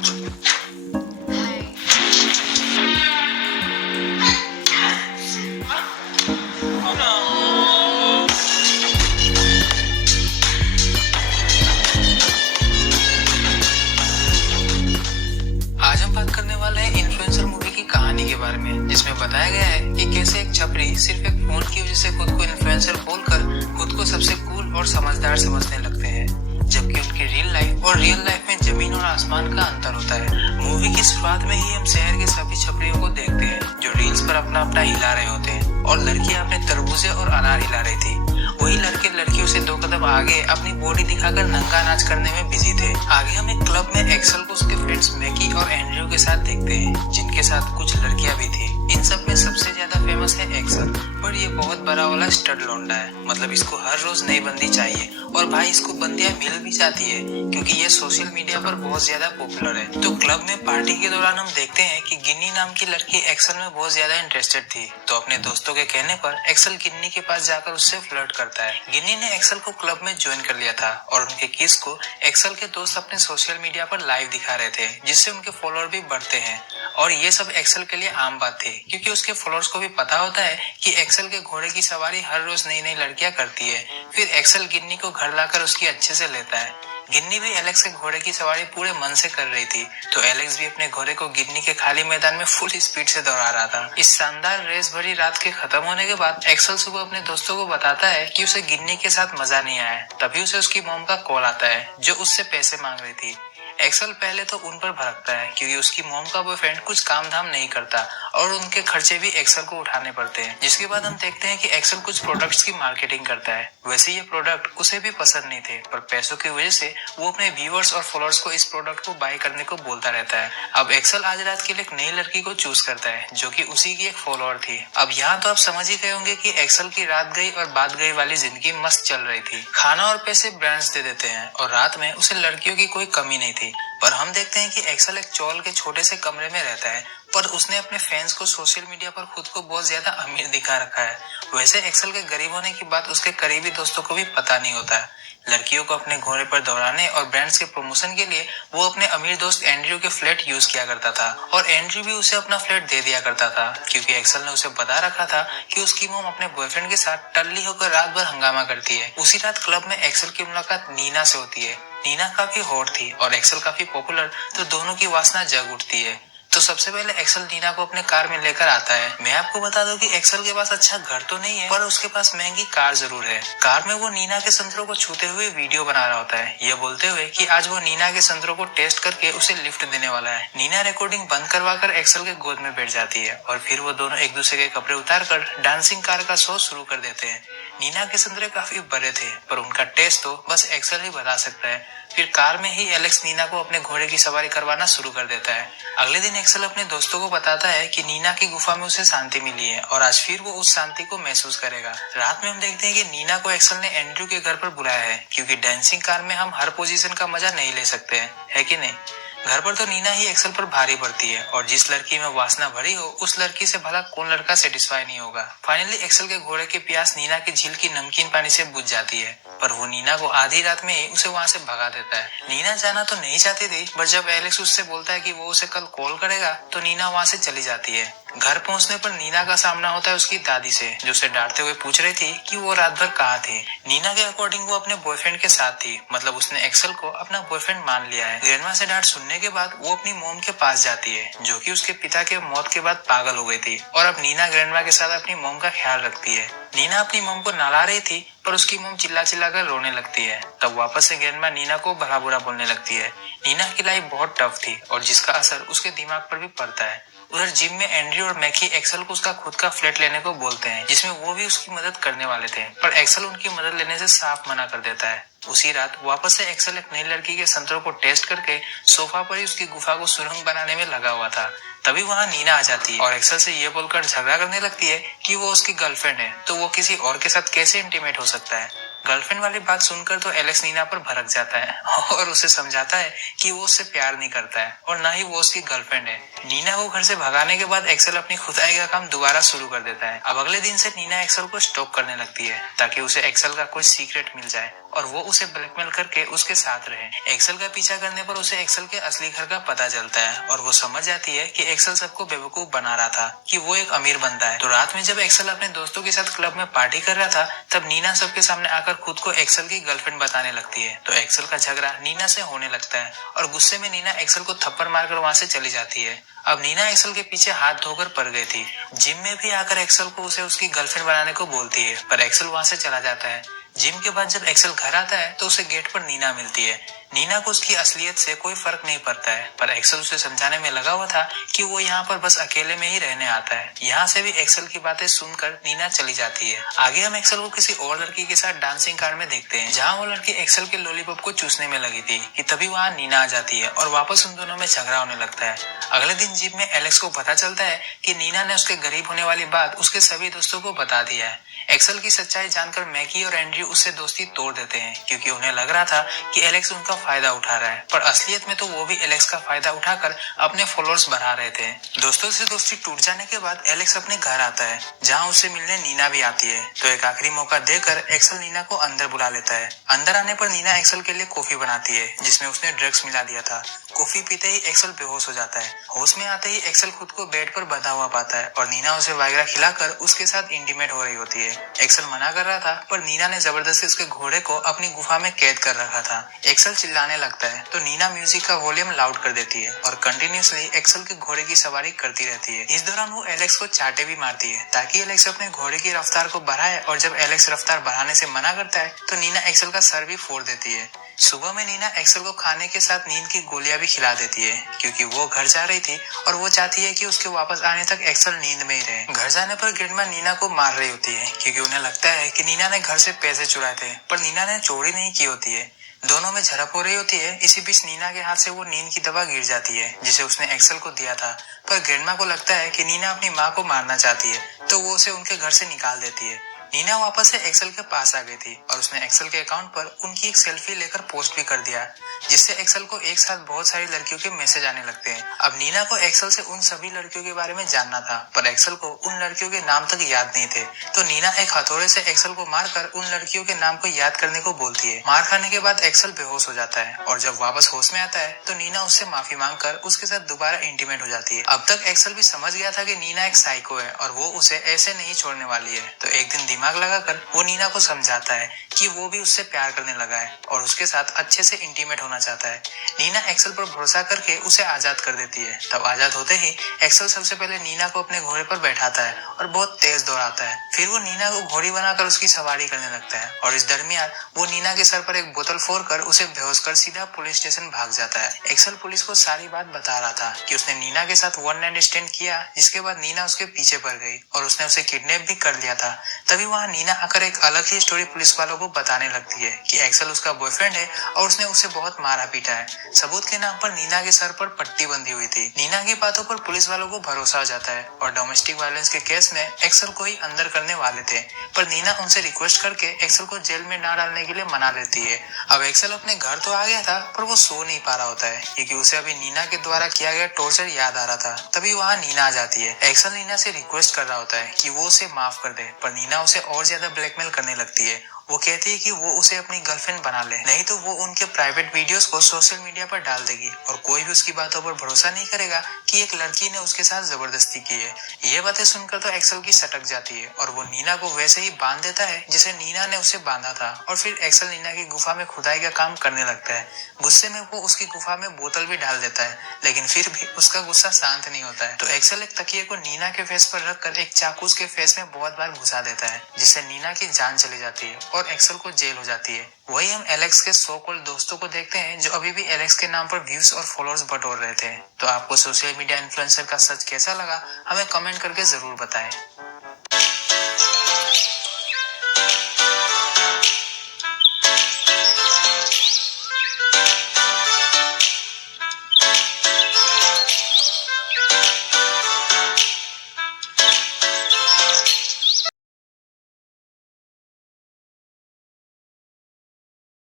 आज हम बात करने वाले हैं इन्फ्लुएंसर मूवी की कहानी के बारे में, जिसमें बताया गया है कि कैसे एक छपरी सिर्फ एक फोन की वजह से खुद को इन्फ्लुएंसर बोलकर खुद को सबसे कूल और समझदार समझने लगते हैं, जबकि उनकी रियल लाइफ और रियल लाइफ में जमीन और आसमान का अंतर होता है। मूवी की शुरुआत में ही हम शहर के सभी छपरियों को देखते हैं जो रील्स पर अपना अपना हिला रहे होते हैं, और लड़कियां अपने तरबूजे और अनार हिला रही थी। वही लड़के लड़कियों से 2 कदम आगे अपनी बॉडी दिखाकर नंगा नाच करने में बिजी थे। आगे हम एक क्लब में एक्सेल को उसके फ्रेंड्स मैकी और एंड्रयू के साथ देखते हैं, जिनके साथ कुछ लड़कियां भी थी। इन सब में सबसे ज्यादा फेमस है एक्सेल, पर ये बहुत बड़ा वाला स्टड लौंडा है। मतलब इसको हर रोज नई बंदी चाहिए, और भाई इसको बंदियां मिल भी जाती है क्योंकि ये सोशल मीडिया पर बहुत ज्यादा पॉपुलर है। तो क्लब में पार्टी के दौरान हम देखते हैं कि गिन्नी नाम की लड़की एक्सेल में बहुत ज्यादा इंटरेस्टेड थी, तो अपने दोस्तों के कहने पर एक्सेल गिन्नी के पास जाकर उससे फ्लर्ट करता है। गिन्नी ने एक्सेल को क्लब में ज्वाइन कर लिया था, और उनके किस को एक्सेल के दोस्त अपने सोशल मीडिया पर लाइव दिखा रहे थे, जिससे उनके फॉलोअर भी बढ़ते हैं। और ये सब एक्सेल के लिए आम बात थी, क्योंकि उसके फॉलोअर्स को भी पता होता है कि एक्सेल के घोड़े की सवारी हर रोज नई नई लड़कियां करती है। फिर एक्सेल गिन्नी को घर लाकर उसकी अच्छे से लेता है। गिन्नी भी एलेक्स के घोड़े की सवारी पूरे मन से कर रही थी, तो एलेक्स भी अपने घोड़े को गिन्नी के खाली मैदान में फुल स्पीड से दौड़ा रहा था। इस शानदार रेस भरी रात के खत्म होने के बाद एक्सेल सुबह अपने दोस्तों को बताता है कि उसे गिन्नी के साथ मजा नहीं आया। तभी उसे उसकी मॉम का कॉल आता है, जो उससे पैसे मांग रही थी। एक्सेल पहले तो उन पर भड़कता है क्योंकि उसकी मॉम का बॉयफ्रेंड कुछ काम धाम नहीं करता, और उनके खर्चे भी एक्सेल को उठाने पड़ते हैं। जिसके बाद हम देखते हैं कि एक्सेल कुछ प्रोडक्ट्स की मार्केटिंग करता है। वैसे ये प्रोडक्ट उसे भी पसंद नहीं थे, पर पैसों की वजह से वो अपने व्यूअर्स और फॉलोअर्स को इस प्रोडक्ट को बाय करने को बोलता रहता है। अब एक्सेल आज रात के लिए एक नई लड़की को चूज करता है, जो कि उसी की एक फॉलोअर थी। अब यहाँ तो आप समझ ही गए होंगे कि एक्सेल की रात गई और बात गई वाली जिंदगी मस्त चल रही थी। खाना और पैसे ब्रांड्स दे देते हैं, और रात में उसे लड़कियों की कोई कमी नहीं थी। पर हम देखते हैं कि एक्सेल एक चौल के छोटे से कमरे में रहता है, पर उसने अपने फैंस को सोशल मीडिया पर खुद को बहुत ज्यादा अमीर दिखा रखा है। वैसे एक्सेल के गरीब होने की बात उसके करीबी दोस्तों को भी पता नहीं होता है। लड़कियों को अपने घोड़े पर दौड़ाने और ब्रांड्स के प्रमोशन के लिए वो अपने अमीर दोस्त एंड्रयू के फ्लैट यूज किया करता था, और एंड्रयू भी उसे अपना फ्लैट दे दिया करता था, क्योंकि एक्सेल ने उसे बता रखा था कि उसकी मॉम अपने बॉयफ्रेंड के साथ टल्ली होकर रात भर हंगामा करती है। उसी रात क्लब में एक्सेल की मुलाकात नीना से होती है। नीना काफी हॉट थी और एक्सेल काफी पॉपुलर, तो दोनों की वासना जग उठती है। तो सबसे पहले एक्सेल नीना को अपने कार में लेकर आता है। मैं आपको बता दूं कि एक्सेल के पास अच्छा घर तो नहीं है, पर उसके पास महंगी कार जरूर है। कार में वो नीना के संतरों को छूते हुए वीडियो बना रहा होता है, ये बोलते हुए कि आज वो नीना के संतरों को टेस्ट करके उसे लिफ्ट देने वाला है। नीना रिकॉर्डिंग बंद करवाकर एक्सेल के गोद में बैठ जाती है, और फिर वो दोनों एक दूसरे के कपड़े उतार कर डांसिंग कार का शो शुरू कर देते हैं। नीना के संतरे काफी बड़े थे, पर उनका टेस्ट तो बस एक्सेल ही बता सकता है। फिर कार में ही एलेक्स नीना को अपने घोड़े की सवारी करवाना शुरू कर देता है। अगले दिन एक्सेल अपने दोस्तों को बताता है कि नीना की गुफा में उसे शांति मिली है, और आज फिर वो उस शांति को महसूस करेगा। रात में हम देखते हैं कि नीना को एक्सेल ने एंड्रयू के घर पर बुलाया है, क्योंकि डांसिंग कार में हम हर पोजीशन का मजा नहीं ले सकते हैं, है कि नहीं। घर पर तो नीना ही एक्सेल पर भारी पड़ती है, और जिस लड़की में वासना भरी हो उस लड़की से भला कौन लड़का सेटिस्फाई नहीं होगा। फाइनली एक्सेल के घोड़े की प्यास नीना की झील की नमकीन पानी से बुझ जाती है, पर वो नीना को आधी रात में ही उसे वहाँ से भगा देता है। नीना जाना तो नहीं चाहती थी, पर जब एलेक्स उससे बोलता है कि वो उसे कल कॉल करेगा, तो नीना वहाँ से चली जाती है। घर पहुंचने पर नीना का सामना होता है उसकी दादी से, जो उसे डांटते हुए पूछ रही थी कि वो रात भर कहाँ थी। नीना के अकॉर्डिंग वो अपने बॉयफ्रेंड के साथ थी, मतलब उसने एक्सेल को अपना बॉयफ्रेंड मान लिया है। ग्रैंडमा से डांट सुनने के बाद वो अपनी मॉम के पास जाती है, जो कि उसके पिता के मौत के बाद पागल हो गई थी, और अब नीना ग्रैंडमा के साथ अपनी मॉम का ख्याल रखती है। नीना अपनी मॉम को नहला रही थी, पर उसकी मॉम चिल्ला चिल्ला कर रोने लगती है। तब वापस से ग्रैंडमा नीना को भला बुरा बोलने लगती है। नीना की लाइफ बहुत टफ थी, और जिसका असर उसके दिमाग पर भी पड़ता है। उधर जिम में एंड्रयू और मैकी एक्सेल को उसका खुद का फ्लैट लेने को बोलते हैं, जिसमें वो भी उसकी मदद करने वाले थे, पर एक्सेल उनकी मदद लेने से साफ मना कर देता है। उसी रात वापस से एक्सेल एक नई लड़की के संतरों को टेस्ट करके सोफा पर ही उसकी गुफा को सुरंग बनाने में लगा हुआ था। तभी वहाँ नीना आ जाती है और एक्सेल से ये बोलकर झगड़ा करने लगती है कि वो उसकी गर्लफ्रेंड है, तो वो किसी और के साथ कैसे इंटीमेट हो सकता है। गर्लफ्रेंड वाली बात सुनकर तो एलेक्स नीना पर भड़क जाता है और उसे समझाता है कि वो उससे प्यार नहीं करता है, और ना ही वो उसकी गर्लफ्रेंड है। नीना को घर से भगाने के बाद एक्सेल अपनी खुदाई का काम दोबारा शुरू कर देता है। अब अगले दिन से नीना एक्सेल को स्टॉक करने लगती है, ताकि उसे एक्सेल का कोई सीक्रेट मिल जाए। और वो उसे ब्लैकमेल करके उसके साथ रहे। एक्सेल का पीछा करने पर उसे एक्सेल के असली घर का पता चलता है और वो समझ जाती है कि एक्सेल सबको बेवकूफ बना रहा था कि वो एक अमीर बंदा है। तो रात में जब एक्सेल अपने दोस्तों के साथ क्लब में पार्टी कर रहा था, तब नीना सबके सामने आकर खुद को एक्सेल की गर्लफ्रेंड बताने लगती है। तो एक्सेल का झगड़ा नीना से होने लगता है और गुस्से में नीना एक्सेल को थप्पड़ मारकर वहां से चली जाती है। अब नीना एक्सेल के पीछे हाथ धोकर पड़ गई थी। जिम में भी आकर एक्सेल को उसे उसकी गर्लफ्रेंड बनाने को बोलती है, पर एक्सेल वहां से चला जाता है। जिम के बाद जब एक्सेल घर आता है तो उसे गेट पर नीना मिलती है। नीना को उसकी असलियत से कोई फर्क नहीं पड़ता है, पर एक्सेल उसे समझाने में लगा हुआ था कि वो यहाँ पर बस अकेले में ही रहने आता है। यहाँ से भी एक्सेल की बातें सुनकर नीना चली जाती है। आगे हम एक्सेल को किसी और लड़की के साथ डांसिंग कार में देखते हैं, जहाँ वो लड़की एक्सेल के लॉलीपॉप को चूसने में लगी थी कि तभी वहाँ नीना आ जाती है और वापस उन दोनों में झगड़ा होने लगता है। अगले दिन जिम में एलेक्स को पता चलता है कि नीना ने उसके गरीब होने वाली बात उसके सभी दोस्तों को बता दिया है। एक्सेल की सच्चाई जानकर मैगी और एंड्रयू उससे दोस्ती तोड़ देते हैं, क्योंकि उन्हें लग रहा था कि एलेक्स उनका फायदा उठा रहा है, पर असलियत में तो वो भी एलेक्स का फायदा उठाकर अपने फॉलोअर्स बढ़ा रहे थे। दोस्तों से दोस्ती टूट जाने के बाद एलेक्स अपने घर आता है, जहाँ उससे मिलने नीना भी आती है। तो एक आखिरी मौका देकर एक्सेल नीना को अंदर बुला लेता है। अंदर आने पर नीना एक्सेल के लिए कॉफी बनाती है, जिसमें उसने ड्रग्स मिला दिया था। कॉफी पीते ही एक्सेल बेहोश हो जाता है। होश में आते ही एक्सेल खुद को बेड पर बंधा हुआ पाता है और नीना उसे वाइग्रा खिलाकर उसके साथ इंटीमेट हो रही होती है। एक्सेल मना कर रहा था, पर नीना ने जबरदस्ती उसके घोड़े को अपनी गुफा में कैद कर रखा था। एक्सेल चिल्लाने लगता है तो नीना म्यूजिक का वॉल्यूम लाउड कर देती है और कंटिन्यूसली एक्सेल के घोड़े की सवारी करती रहती है। इस दौरान वो एलेक्स को चाटे भी मारती है ताकि एलेक्स अपने घोड़े की रफ्तार को बढ़ाए, और जब एलेक्स रफ्तार बढ़ाने से मना करता है तो नीना एक्सेल का सर भी फोड़ देती है। सुबह में नीना एक्सेल को खाने के साथ नींद की गोलियां भी खिला देती है, क्योंकि वो घर जा रही थी और वो चाहती है कि उसके वापस आने तक एक्सेल नींद में ही रहे। घर जाने पर ग्रैंडमा नीना को मार रही होती है, क्योंकि उन्हें लगता है कि नीना ने घर से पैसे चुराए थे, पर नीना ने चोरी नहीं की होती है। दोनों में झड़प हो रही होती है। इसी बीच नीना के हाथ से वो नींद की दवा गिर जाती है, जिसे उसने एक्सेल को दिया था, पर ग्रैंडमा को लगता है कि नीना अपनी माँ को मारना चाहती है, तो वो उसे उनके घर से निकाल देती है। नीना वापस से एक्सेल के पास आ गई थी और उसने एक्सेल के अकाउंट पर उनकी एक सेल्फी लेकर पोस्ट भी कर दिया, जिससे एक्सेल को एक साथ बहुत सारी लड़कियों के मैसेज आने लगते हैं। अब नीना को एक्सेल से उन सभी लड़कियों के बारे में जानना था, पर एक्सेल को उन लड़कियों के नाम तक याद नहीं थे। तो नीना एक हथौड़े से एक्सेल को मारकर उन लड़कियों के नाम को याद करने को बोलती है। मार खाने के बाद एक्सेल बेहोश हो जाता है और जब वापस होश में आता है तो नीना उससे माफी मांगकर उसके साथ दोबारा इंटीमेट हो जाती है। अब तक एक्सेल भी समझ गया था कि नीना एक साइको है और वो उसे ऐसे नहीं छोड़ने वाली है। तो एक दिन दिमाग लगाकर वो नीना को समझाता है कि वो भी उससे प्यार करने लगा है और उसके साथ अच्छे से इंटीमेट होना चाहता है। नीना एक्सेल पर भरोसा करके उसे आजाद कर देती है। तब आजाद होते ही एक्सेल सबसे पहले नीना को अपने घोड़े पर बैठाता है और बहुत तेज दौड़ाता है। फिर वो नीना को घोड़ी बनाकर उसकी सवारी करने लगता है और इस दरमियान वो नीना के सर पर एक बोतल फोड़कर उसे बेहोश कर सीधा पुलिस स्टेशन भाग जाता है। एक्सेल पुलिस को सारी बात बता रहा था कि उसने नीना के साथ वन नाइट स्टैंड किया, जिसके बाद नीना उसके पीछे पड़ गई और उसने उसे किडनैप भी कर लिया था। तभी वहाँ नीना आकर एक अलग ही स्टोरी पुलिस वालों को बताने लगती है कि एक्सेल उसका बॉयफ्रेंड है और उसने उसे बहुत मारा पीटा है। सबूत के नाम पर नीना के सर पर पट्टी बंधी हुई थी। नीना की बातों पर पुलिस वालों को भरोसा हो जाता है और डोमेस्टिक वायलेंस के केस में एक्सेल को ही अंदर करने वाले थे, पर नीना उनसे रिक्वेस्ट करके एक्सेल को जेल में ना डालने के लिए मना लेती है। अब एक्सेल अपने घर तो आ गया था, पर वो सो नहीं पा रहा होता है, क्योंकि उसे अभी नीना के द्वारा किया गया टॉर्चर याद आ रहा था। तभी वहाँ नीना आ जाती है। एक्सेल नीना से रिक्वेस्ट कर रहा होता है कि वो उसे माफ कर दे, पर नीना उसे और ज्यादा ब्लैकमेल करने लगती है। वो कहती है कि वो उसे अपनी गर्लफ्रेंड बना ले, नहीं तो वो उनके प्राइवेट वीडियोस को सोशल मीडिया पर डाल देगी और कोई भी उसकी बातों पर भरोसा नहीं करेगा कि एक लड़की ने उसके साथ जबरदस्ती की है। ये बातें सुनकर तो एक्सेल की सटक जाती है और वो नीना को वैसे ही बांध देता है जैसे नीना ने उसे बांधा था, और फिर एक्सेल नीना की गुफा में खुदाई का काम करने लगता है। गुस्से में वो उसकी गुफा में बोतल भी डाल देता है, लेकिन फिर भी उसका गुस्सा शांत नहीं होता है। तो एक्सेल एक तकिए को नीना के फेस पर रखकर एक चाकू उसके फेस में बहुत बार घुसा देता है, जिससे नीना की जान चली जाती है और एक्सेल को जेल हो जाती है। वही हम एलेक्स के सो कॉल्ड दोस्तों को देखते हैं, जो अभी भी एलेक्स के नाम पर व्यूज और फॉलोअर्स बटोर रहे थे। तो आपको सोशल मीडिया इन्फ्लुएंसर का सच कैसा लगा, हमें कमेंट करके जरूर बताएं।